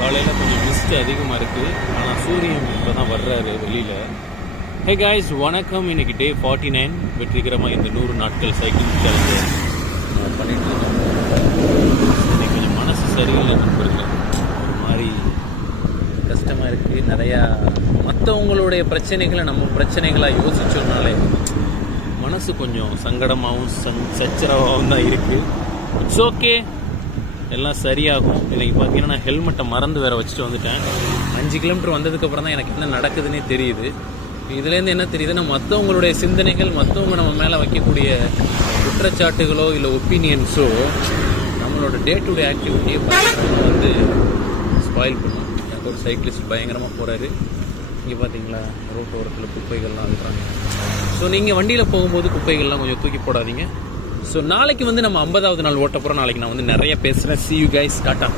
காலையில் கொஞ்சம் மிஸ்ட் அதிகமாக இருக்குது. ஆனால் சூரியன் இப்போ தான் வர்றாரு வெளியில். ஹே காய்ஸ், வணக்கம். இன்னைக்கு டே 49 வெற்றிகரமாக இந்த 100 நாட்கள் சைக்கிள் சேலஞ்சு பண்ணிட்டு இருக்கோம். இன்னைக்கு கொஞ்சம் மனசு சரியில்லை நண்பர்கள், ஒரு மாதிரி கஷ்டமாக இருக்குது. நிறையா மற்றவங்களுடைய பிரச்சனைகளை நம்ம பிரச்சனைகளாக யோசிச்சோம்னாலே மனசு கொஞ்சம் சங்கடமாகவும் சச்சரவாகவும் தான் இருக்குது. இட்ஸ் ஓகே, எல்லாம் சரியாகும். இன்றைக்கி பார்த்தீங்கன்னா நான் ஹெல்மெட்டை மறந்து வேறு வச்சுட்டு வந்துட்டேன். 5 கிலோமீட்டர் வந்ததுக்கப்புறம் தான் எனக்கு என்ன நடக்குதுன்னே தெரியுது. இதுலேருந்து என்ன தெரியுதுன்னா, மற்றவங்களுடைய சிந்தனைகள், மற்றவங்க நம்ம மேலே வைக்கக்கூடிய குற்றச்சாட்டுகளோ இல்லை ஒப்பீனியன்ஸோ நம்மளோட டே டு டே ஆக்டிவிட்டியை வந்து ஸ்பாயில் பண்ணும். எனக்கு ஒரு சைக்கிளிஸ்ட் பயங்கரமாக போகிறாரு. இங்கே பார்த்தீங்களா, ரோட்டு ஓரத்தில் குப்பைகள்லாம் இருக்கிறாங்க. ஸோ நீங்கள் வண்டியில் போகும்போது குப்பைகள்லாம் கொஞ்சம் தூக்கி போடாதீங்க. ஸோ நாளைக்கு வந்து நம்ம 50வது நாள் ஓட்ட போகிறோம். நாளைக்கு நான் வந்து நிறைய பேசுகிறேன். See you guys, tata.